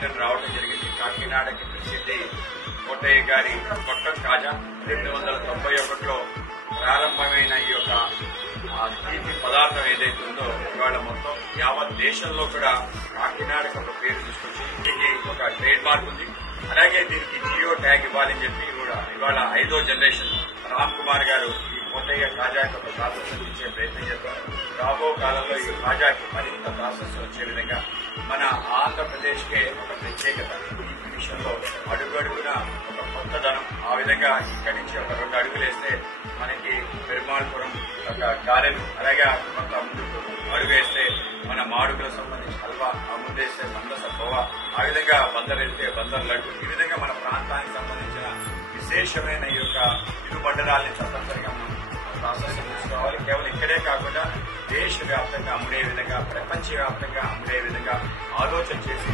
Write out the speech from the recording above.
పర్యటన రావడం జరిగింది. కాకినాడకి ప్రసిద్ధి కోటయ్య గారి కొత్త కాజా 1891లో ప్రారంభమైన ఈ యొక్క తీపి పదార్థం ఏదైతే ఉందో ఇవాళ మొత్తం యావత్ దేశంలో కూడా కాకినాడకి ఒక పేరు తీసుకొచ్చి దీనికి ఒక ట్రేడ్ మార్క్ ఉంది. అలాగే దీనికి జియో ట్యాగ్ ఇవ్వాలని చెప్పి కూడా ఇవాళ 5వ జనరేషన్ రామ్ కుమార్ గారు ఈ కోటయ్య కాజాకి ఒక ప్రాసెస్ ఇచ్చే ప్రయత్నం చేస్తారు. రాబో కాలంలో ఈ కాజాకి మరింత ప్రాసెస్ వచ్చే విధంగా మన ఆంధ్రప్రదేశ్ కే ఒక ప్రత్యేకత ఈ విషయంలో అడుగడుగున ఒక కొత్తదనం. ఆ విధంగా ఇక్కడి నుంచి ఒక 2 అడుగులు వేస్తే మనకి పెరుమాళపురం ఒక గారెలు, అలాగే కొంత ముందుకు అడుగు వేస్తే మన మాడుగులకు సంబంధించిన హల్వా, ఆ ముందేస్తే మందస కోవా, ఆ విధంగా బందర్ వెళ్తే బందర్ లడ్డు, ఈ విధంగా మన ప్రాంతానికి సంబంధించిన విశేషమైన ఈ యొక్క ఇరు మండలాల్ని తప్పనిసరిగా మనం ప్రాసెస్ తీసుకోవాలి. కేవలం ఇక్కడే కాకుండా దేశవ్యాప్తంగా అమ్ముడే విధంగా, ప్రపంచవ్యాప్తంగా అమ్ముడే విధంగా ఆలోచన చేసి